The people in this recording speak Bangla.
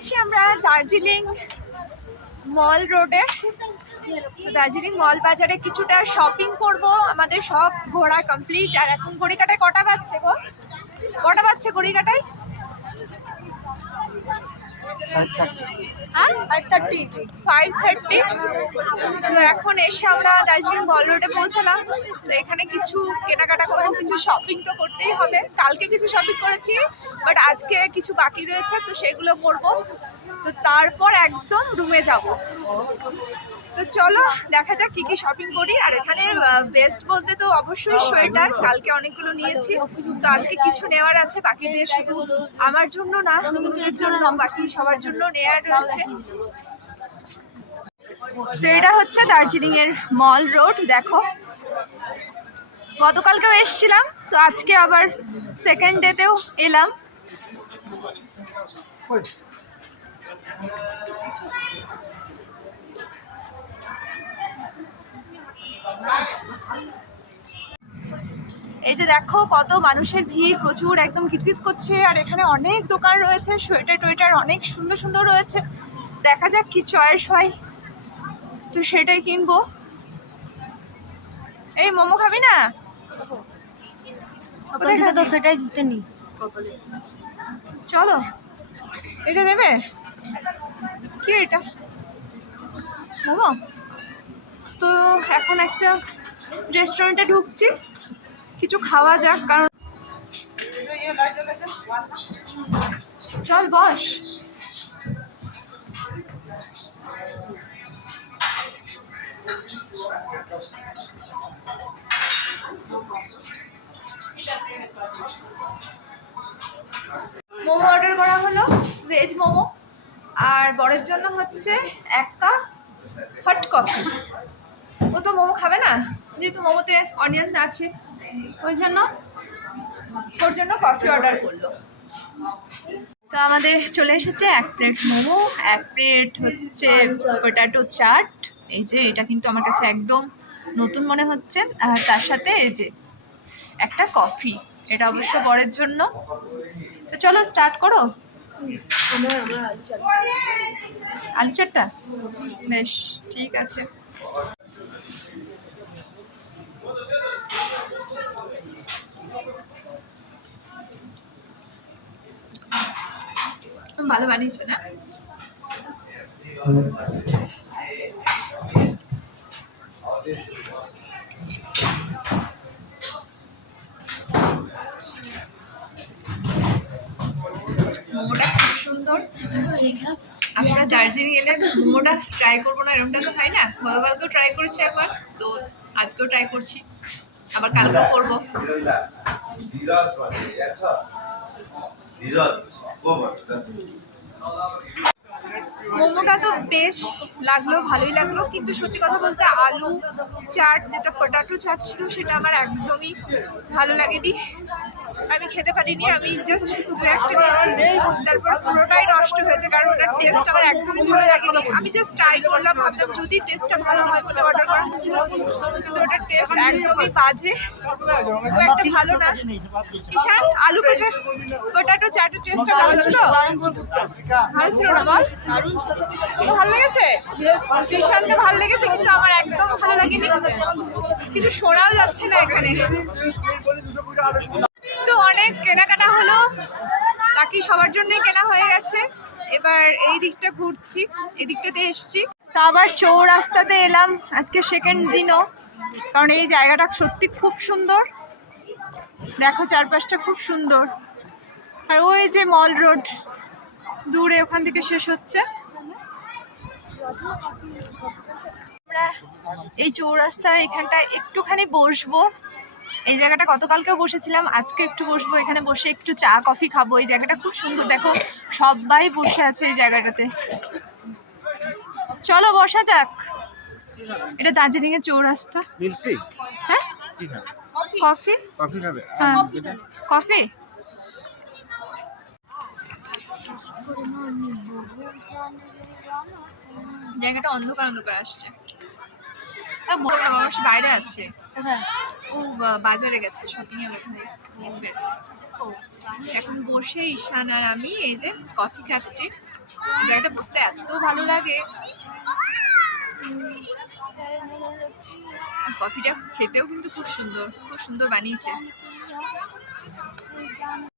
আছি আমরা দার্জিলিং মল রোডে। তো দার্জিলিং মল বাজারে কিছুটা শপিং করব। আমাদের সব ঘোরা কমপ্লিট আর এখন ঘড়ি কাটায় কটা বাজছে গো? কটা বাজছে ঘড়ি কাটায় থার্টি ফাইভ থার্টি তো এখন এসে আমরা দার্জিলিং বল রোডে পৌঁছালাম। তো এখানে কিছু কেনাকাটা করব, কিছু শপিং তো করতেই হবে। কালকে কিছু শপিং করেছি বাট আজকে কিছু বাকি রয়েছে, তো সেগুলো করব। তো তারপর একদম রুমে যাব। তো চলো, দেখা যাক কি কি শপিং করি। আর এখানে বেস্ট বলতে তো অবশ্যই সোয়েটার কালকে অনেকগুলো নিয়েছি। তো আজকে কিছু নেওয়ার আছে, বাকি দিয়ে শুধু আমার জন্য না অন্যদের জন্য, বাকি সবার জন্য নেওয়ার রয়েছে। তো এটা হচ্ছে দার্জিলিং এর মল রোড দেখো। গতকালকেও এসেছিলাম, তো আজকে আবার সেকেন্ড ডেতেও এলাম। এই যে দেখো কত মানুষের ভিড় প্রচুর একদম কিচকিচ করছে আর এখানে অনেক দোকান রয়েছে সোয়েটার টোয়েটার অনেক সুন্দর সুন্দর রয়েছে। দেখা যাক কি চয়েস হয়। তো সেটাই কিনবো। এই মোমো খাবি না? তো সেটাই জিতে নি। চলো এটা নেবে? কি এটা? মোমো? তো এখন একটা রেস্টুরেন্টে ঢুকছি। কিছু খাওয়া যাক, কারণ চল বস। মোমো অর্ডার করা হলো ভেজ মোমো। আর বরের জন্য হচ্ছে এক কাপ হট কফি ও তো মোমো খাবে না? যেহেতু মোমোতে অনিয়ন আছে। ওই জন্য ওর জন্য কফি অর্ডার করল। তো আমাদের চলে এসেছে এক প্লেট মোমো এক প্লেট হচ্ছে পোটাটো চাট। এই যে এটা কিন্তু আমার কাছে একদম নতুন মনে হচ্ছে। আর তার সাথে এই যে একটা কফি এটা অবশ্য বরের জন্য। তো চলো স্টার্ট করো। আলু চাটটা? বেশ ঠিক আছে। ভালো বানিয়েছে না? মোমোটা খুব সুন্দর। আমরা দার্জিলিং এলে মোমোটা ট্রাই করব না এরকমটা তো হয় না। গতকালকেও ট্রাই করেছি একবার, তো আজকেও ট্রাই করছি। আবার কালকেও করব। মোমোটা তো বেশ লাগল, ভালোই লাগল। কিন্তু সত্যি কথা বলতে আলু চাট, যেটা পটাটো চাট ছিল, সেটা আমার একদমই ভালো লাগেনি। আমি খেতে পারিনি, আমি জাস্ট দু একটা নিয়েছি তারপর পুরোটাই নষ্ট হয়েছে, কারণ ওটার টেস্ট আমার একদমই ভালো লাগেনি। আমি জাস্ট ট্রাই করলাম, ভাবলাম যদি টেস্টটা ভালো হয় বলে অর্ডার করা হচ্ছিল কিন্তু ওটার টেস্ট একদমই বাজে। খুব একটা ভালো না। ঈশান, আলু পটাটো চাটের টেস্টটা ভালো ছিল? ভালো ছিল না বল? তোকে ভালো লেগেছে? ঈশানকে ভালো লেগেছে, কিন্তু আমার একদম ভালো লাগেনি। কিছু শোনাও যাচ্ছে না এখানে। তো অনেক কেনাকাটা হলো, বাকি সবার জন্যই কেনা হয়ে গেছে। এবার এই দিকটা ঘুরছি, এই দিকটাতে এসছি। তো আবার চৌরাস্তাতে এলাম, আজকে সেকেন্ড দিনও, কারণ এই জায়গাটা সত্যি খুব সুন্দর। দেখো চারপাশটা খুব সুন্দর। আর ওই যে মল রোড দূরে ওখান থেকে শেষ হচ্ছে। আমরা এই চৌরাস্তার এখানটায় একটুখানি বসবো। এই জায়গাটা গতকালকেও বসেছিলাম আজকে একটু বসবো। এখানে বসে একটু চা কফি খাব। এই জায়গাটা খুব সুন্দর। দেখো সবাই বসে আছে এই জায়গাটাতে। চলো বসা যাক। এটা দার্জিলিং এর চৌরাস্তা হ্যাঁ? কফি? কফি খাবে। হ্যাঁ। কফি? জায়গাটা অন্ধকার অন্ধকার আসছে। আর মানুষ বাইরে আছে। ও বাজারে গেছে শপিং এ বোধহয় ও। গেছে এখন বসে ঈশান আর আমি এই যে কফি খাচ্ছি। জায়গাটা বসতে এত ভালো লাগে। কফিটা খেতেও কিন্তু খুব সুন্দর খুব সুন্দর বানিয়েছে।